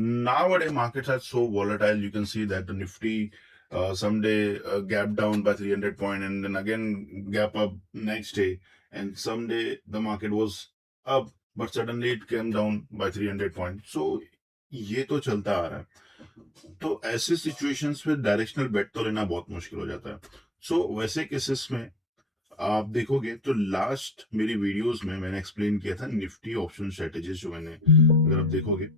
Nowadays markets are so volatile. You can see that the Nifty someday gap down by 300 point and then again gap up next day, and someday the market was up but suddenly it came down by 300 point. So ये तो चलता आ रहा है। तो ऐसे situations में directional बेट तो लेना बहुत मुश्किल हो जाता है। सो वैसे केसेस में आप देखोगे तो लास्ट मेरी वीडियोस में मैंने एक्सप्लेन किया था निफ्टी ऑप्शन स्ट्रेटेजीज, जो मैंने अगर आप देखोगे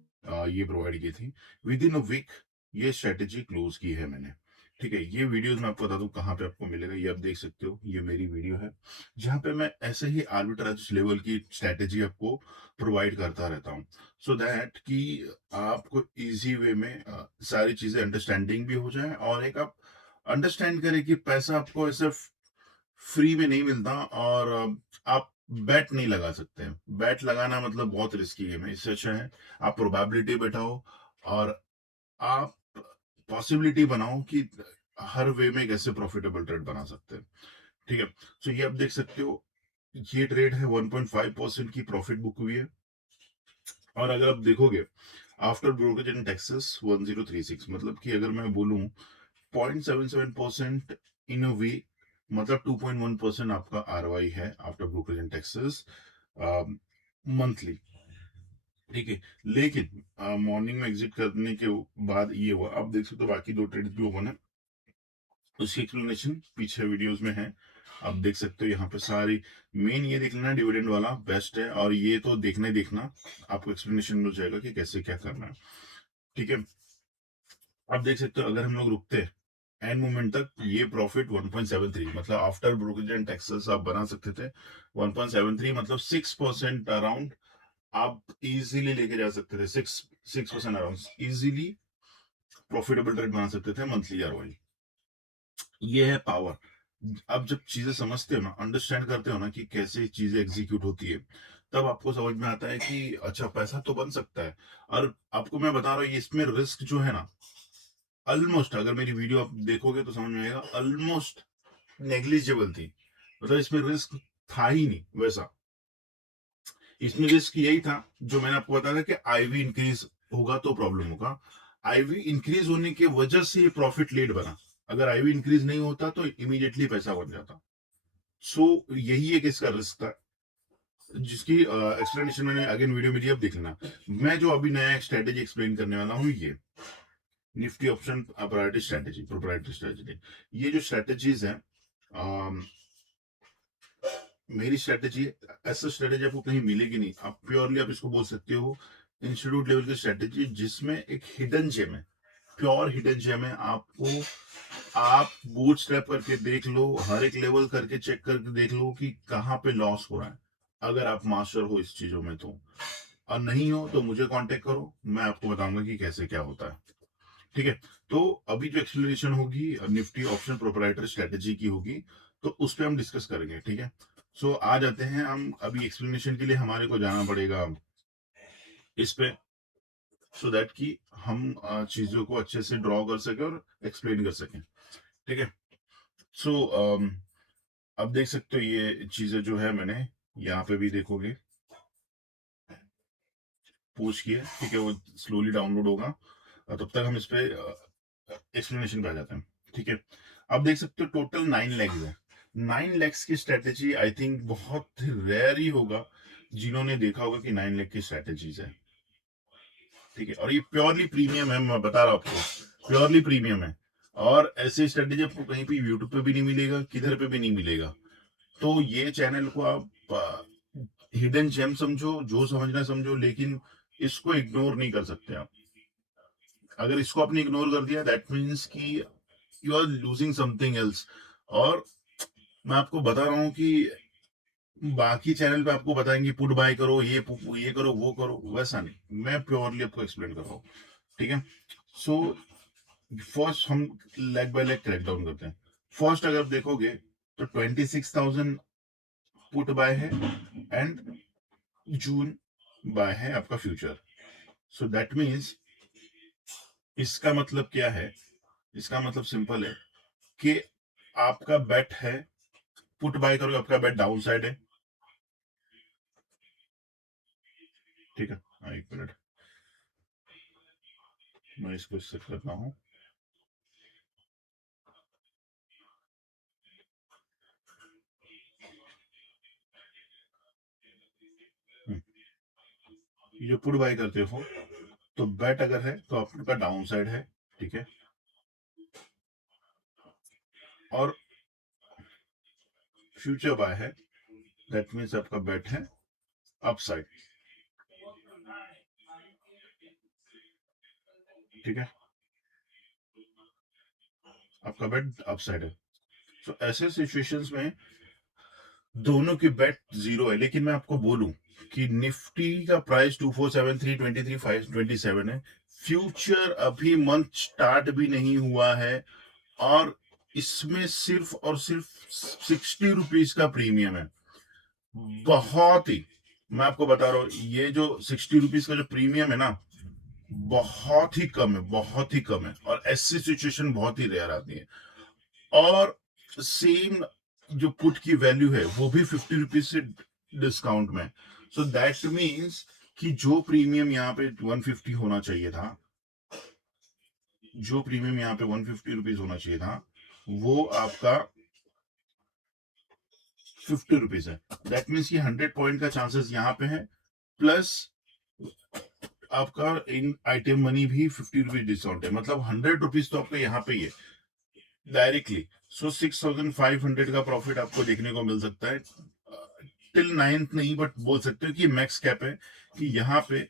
ये प्रोवाइड की थी। विद इन अ वीक ये स्ट्रेटेजी क्लोज की है मैंने। ठीक है, ये वीडियोस मैं आपको बता दूं कहाँ पे आपको मिलेगा, ये आप देख सकते हो। ये मेरी वीडियो है जहाँ पे मैं ऐसे ही आर्बिट्राज लेवल की स्ट्रेटेजी आपको प्रोवाइड करता रहता हूँ, सो दैट कि आपको इजी वे में सारी चीजें अंडरस्टैंडिंग भी हो जाए, और एक आप अंडरस्टैंड करें कि पैसा आपको ऐसे फ्री में नहीं मिलता, और आप बैट नहीं लगा सकते हैं। बैट लगाना मतलब बहुत रिस्की गेम है। इससे अच्छा है आप प्रोबेबिलिटी बैठाओ और आप पॉसिबिलिटी बनाओ कि हर वे में कैसे प्रॉफिटेबल ट्रेड बना सकते हैं। ठीक है, तो ये आप देख सकते हो, ये ट्रेड है 1.5% की प्रॉफिट बुक हुई है। और अगर आप देखोगे आफ्टर ब्रोकरेज एंड टैक्सेस 1036, मतलब कि अगर मैं बोलूं 0.77% इन अ वीक, मतलब 2.1% आपका आरओआई है after brokerage and taxes monthly. ठीक है, लेकिन मॉर्निंग में एग्जिट करने के बाद ये हुआ। आप देख सकते हो बाकी दो ट्रेड भी ओपन है, उसकी एक्सप्लेनेशन पीछे वीडियोस में है, आप देख सकते हो। यहाँ पे सारी मेन ये देख लेना, डिविडेंड वाला बेस्ट है, और ये तो देखना ही देखना, आपको एक्सप्लेनेशन मिल जाएगा कि कैसे क्या करना है। ठीक है, आप देख सकते हो अगर हम लोग रुकते हैं एंड मोमेंट तक, ये प्रॉफिट 1.73, मतलब आफ्टर ब्रोकरेज एंड टैक्सेस आप बना सकते थे 1.73, मतलब 6% अराउंड आप इजीली लेके जा सकते थे। 6% अराउंड इजीली प्रॉफिटेबल ट्रेड बना सकते थे मंथली आरओआई। ये है पावर। अब जब चीजें समझते हो ना, अंडरस्टैंड करते हो ना कि कैसे चीजें एग्जीक्यूट होती है, तब आपको समझ में आता है कि अच्छा पैसा तो बन सकता है। और आपको मैं बता रहा हूँ, ये इसमें रिस्क जो है ना, ऑलमोस्ट, अगर मेरी वीडियो आप देखोगे तो समझ में आएगा, ऑलमोस्ट नेग्लिजिबल थी। मतलब इसमें रिस्क था ही नहीं वैसा। इसमें रिस्क यही था जो मैंने आपको बताया था कि आईवी इंक्रीज होगा तो प्रॉब्लम होगा। आईवी इंक्रीज होने की वजह से ये प्रॉफिट लेट बना। अगर आईवी इंक्रीज नहीं होता तो इमीडिएटली पैसा बन जाता। सो यही एक इसका रिस्क था, जिसकी एक्सप्लेनेशन मैंने अगेन वीडियो में दी, अब देख लेना। मैं जो अभी नया स्ट्रेटेजी एक्सप्लेन करने वाला हूँ, ये निफ्टी ऑप्शन प्रोप्राइटरी स्ट्रेटेजी। ये जो स्ट्रेटेजीज हैं, मेरी स्ट्रेटेजी, ऐसा स्ट्रेटेजी आपको कहीं मिलेगी नहीं। आप प्योरली आप इसको बोल सकते हो इंस्टीट्यूट लेवल की स्ट्रेटेजी, जिसमें एक हिडन जेम है, प्योर हिडन जेम है। आपको आप बूट स्ट्रैप करके देख लो, हर एक लेवल करके चेक करके देख लो कि कहाँ पे लॉस हो रहा है। अगर आप मास्टर हो इस चीजों में तो, और नहीं हो तो मुझे कांटेक्ट करो, मैं आपको बताऊंगा कि कैसे क्या होता है। ठीक है, तो अभी जो एक्सप्लेनेशन होगी निफ्टी ऑप्शन प्रोप्राइटरी स्ट्रेटेजी की होगी, तो उस पर हम डिस्कस करेंगे। ठीक है, सो आ जाते हैं हम अभी एक्सप्लेनेशन के लिए, हमारे को जाना पड़ेगा इस पे, सो दैट कि हम चीजों को अच्छे से ड्रॉ कर सके और एक्सप्लेन कर सकें। ठीक है, सो अब देख सकते हो ये चीजें जो है मैंने यहाँ पे भी देखोगे पोस्ट किया। ठीक है, वो स्लोली डाउनलोड होगा, तब तक हम इस पे एक्सप्लेनेशन पे आ जाते हैं। ठीक है, आप देख सकते हो टोटल 9 लैक्स है। 9 लैक्स की स्ट्रेटेजी आई थिंक बहुत रेयर ही होगा जिन्होंने देखा होगा कि 9 लाख की स्ट्रेटेजीज है। ठीक है, और ये प्योरली प्रीमियम है, मैं बता रहा हूं आपको, प्योरली प्रीमियम है। और ऐसी स्ट्रेटेजी आपको कहीं पे यूट्यूब पे भी नहीं मिलेगा, किधर पे भी नहीं मिलेगा। तो ये चैनल को आप हिडन जेम समझो, जो समझना समझो, लेकिन इसको इग्नोर नहीं कर सकते आप। अगर इसको आपने इग्नोर कर दिया, दैट मीन्स कि you are losing something else. और मैं आपको बता रहा हूँ कि बाकी चैनल पे आपको बताएंगे पुट बाय करो, ये करो वो करो, वैसा नहीं, मैं प्योरली आपको एक्सप्लेन कर रहा हूँ। ठीक है, सो फर्स्ट हम leg by leg crack down करते हैं। फर्स्ट अगर आप देखोगे तो 26,000 पुट बाय है, एंड जून बाय है आपका फ्यूचर। सो दैट मीन्स इसका मतलब क्या है, इसका मतलब सिंपल है कि आपका बेट है, पुट बाय करोगे आपका बेट डाउन साइड है। ठीक है, एक मिनट, मैं इसको इससे करता हूँ। ये पुट बाय करते हो तो बेट अगर है तो आपका डाउन साइड है, ठीक है, और फ्यूचर बाय है, दैट मीन्स आपका बेट है अपसाइड, ठीक है, आपका बेट अपसाइड है। तो ऐसे सिचुएशंस में दोनों की बेट जीरो है, लेकिन मैं आपको बोलूं कि निफ्टी का प्राइस 2473 23 5 27 है। फ्यूचर अभी मंथ स्टार्ट भी नहीं हुआ है और इसमें सिर्फ और सिर्फ 60 रुपीज का प्रीमियम है। बहुत ही, मैं आपको बता रहा हूँ, ये जो 60 रुपीज का जो प्रीमियम है ना, बहुत ही कम है, बहुत ही कम है, और ऐसी सिचुएशन बहुत ही रेयर आती है। और सेम जो पुट की वैल्यू है वो भी 50 रुपीज से डिस्काउंट में। सो दैट मीन्स कि जो प्रीमियम यहाँ पे 150 होना चाहिए था, जो प्रीमियम यहाँ पे 150 रुपीज होना चाहिए था, वो आपका 50 रुपीज है। दैट मीन्स कि 100 पॉइंट का चांसेस यहाँ पे है, प्लस आपका इन आइटम मनी भी 50 रुपीज डिस्काउंट है, मतलब 100 रुपीज तो आपका यहाँ पे ही है डायरेक्टली। सो 6500 का प्रॉफिट आपको देखने को मिल सकता है टिल 9th नहीं, बट बोल सकते हो कि मैक्स कैप है कि यहाँ पे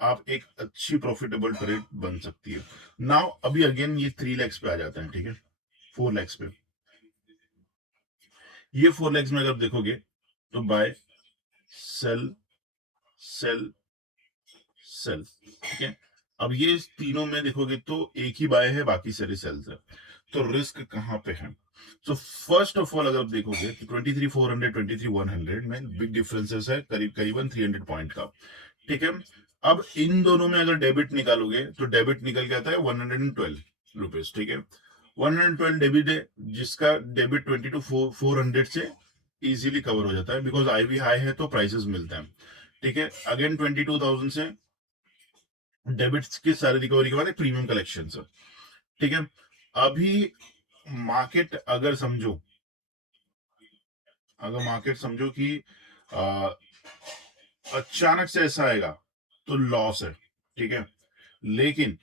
आप एक अच्छी प्रॉफिटेबल ट्रेड बन सकती है। नाउ अभी अगेन ये 3 lakhs पे आ जाते हैं, ठीक है, 4 lakhs पे। ये 4 lakhs में अगर देखोगे तो बाय, सेल, सेल, सेल, ठीक है। अब ये तीनों में देखोगे तो एक ही बाय है, बाकी सारे सेल्स है। तो रिस्क कहां पे है? सो फर्स्ट ऑफ ऑल अगर आप देखोगे तो 23 400 23 100 में बिग डिफरेंसेस है, करीब करीबन 300 पॉइंट का, ठीक है। अब इन दोनों में अगर डेबिट निकालोगे तो डेबिट निकल के आता है 112 रुपीज, ठीक है। 112 डेबिट है, जिसका डेबिट 22 400 से इजीली कवर हो जाता है, बिकॉज आईवी हाई है तो प्राइसेस मिलते हैं, ठीक है। अगेन 22,000 से डेबिट्स की सारी रिकवरी के बाद एक प्रीमियम कलेक्शन है, ठीक है। अभी मार्केट अगर समझो, अगर मार्केट समझो कि आ, अचानक से ऐसा आएगा तो लॉस है, ठीक है। लेकिन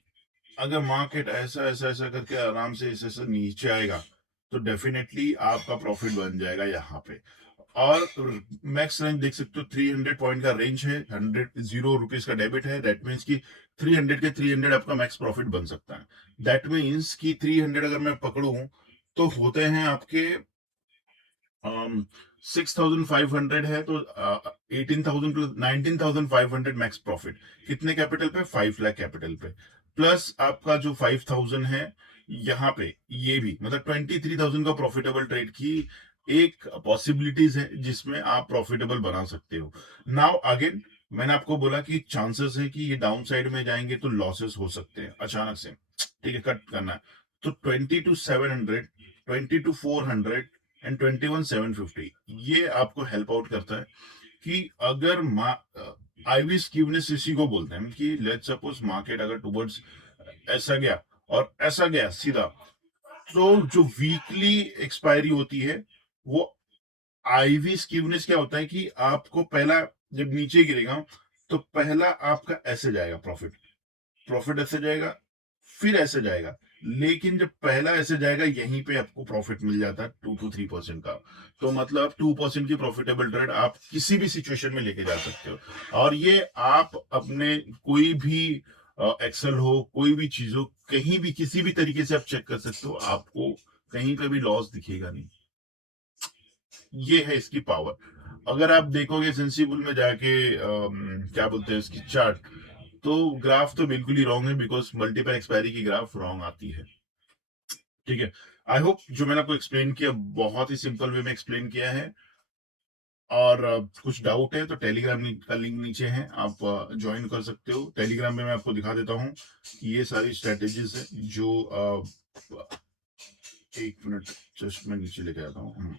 अगर मार्केट ऐसा ऐसा ऐसा करके आराम से ऐसे ऐसे नीचे आएगा तो डेफिनेटली आपका प्रॉफिट बन जाएगा यहाँ पे। और मैक्स रेंज देख सकते हो, 300 पॉइंट का रेंज है, 100 रुपीज का डेबिट है, दैट मीन्स कि 300 के 300 आपका मैक्स प्रॉफिट बन सकता है। दैट मीन्स कि 300 अगर मैं पकड़ू तो होते हैं आपके 6,500 है, तो 18,000 प्लस 19,500 मैक्स प्रॉफिट, कितने कैपिटल पे? 5 लाख कैपिटल पे, प्लस आपका जो 5,000 है यहाँ पे, ये भी मतलब 23,000 का प्रॉफिटेबल ट्रेड की एक पॉसिबिलिटीज है जिसमें आप प्रॉफिटेबल बना सकते हो। नाउ अगेन मैंने आपको बोला कि चांसेस है कि ये डाउन साइड में जाएंगे तो लॉसेस हो सकते हैं अचानक से, ठीक है, कट करना है। तो 20 to 700, 20 to 400 एंड 21 750 ये आपको हेल्प आउट करता है कि अगर आईवी स्क्यूनेस इसी को बोलते हैं कि लेट्स सपोज मार्केट अगर टुवर्ड्स ऐसा गया और ऐसा गया सीधा, तो जो वीकली एक्सपायरी होती है वो आईवी स्क्यूनेस क्या होता है कि आपको पहला जब नीचे गिरेगा तो पहला आपका ऐसे जाएगा प्रॉफिट, प्रॉफिट ऐसे जाएगा, फिर ऐसे जाएगा, लेकिन जब पहला ऐसे जाएगा यहीं पे आपको प्रॉफिट मिल जाता है 2 to 3% का। तो मतलब 2% की प्रॉफिटेबल ट्रेड आप किसी भी सिचुएशन में लेके जा सकते हो। और ये आप अपने कोई भी एक्सेल हो, कोई भी चीज हो, कहीं भी किसी भी तरीके से आप चेक कर सकते हो, आपको कहीं पे भी लॉस दिखेगा नहीं। ये है इसकी पावर। अगर आप देखोगे सेंसिबल में जाके क्या बोलते हैं इसकी चार्ट, तो ग्राफ तो बिल्कुल ही रॉन्ग है, बिकॉज मल्टीपल एक्सपायरी की ग्राफ रॉन्ग आती है, ठीक है। आई होप जो मैंने आपको एक्सप्लेन किया बहुत ही सिंपल वे में एक्सप्लेन किया है। और कुछ डाउट है तो टेलीग्राम का लिंक नीचे है, आप ज्वाइन कर सकते हो। टेलीग्राम में मैं आपको दिखा देता हूँ ये सारी स्ट्रेटेजीज है जो एक मिनट, जस्ट मैं नीचे लेके आता हूँ।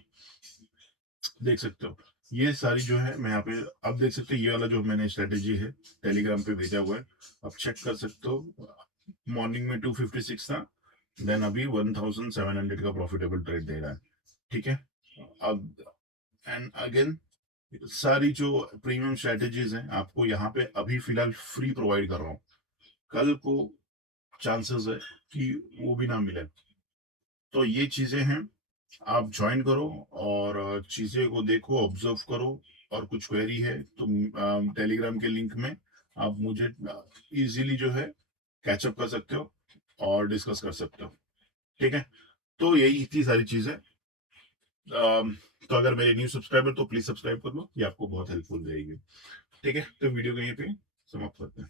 देख सकते हो ये सारी जो है मैं यहाँ पे, आप देख सकते हो ये वाला जो मैंने स्ट्रेटेजी है टेलीग्राम पे भेजा हुआ है, आप चेक कर सकते हो। मॉर्निंग में 256 था, देन अभी 1700 का प्रॉफिटेबल ट्रेड दे रहा है। ठीक है, अब एंड अगेन सारी जो प्रीमियम स्ट्रेटेजीज हैं आपको यहाँ पे अभी फिलहाल फ्री प्रोवाइड कर रहा हूँ, कल को चांसेस है कि वो भी ना मिले। तो ये चीजें हैं, आप ज्वाइन करो और चीजें को देखो, ऑब्जर्व करो, और कुछ क्वेरी है तो टेलीग्राम के लिंक में आप मुझे इजीली जो है कैचअप कर सकते हो और डिस्कस कर सकते हो। ठीक है, तो यही इतनी सारी चीजें। तो अगर मेरे न्यू सब्सक्राइबर तो प्लीज सब्सक्राइब कर लो, ये आपको बहुत हेल्पफुल रहेगी। ठीक है, तो वीडियो को यहीं पे समाप्त करते हैं।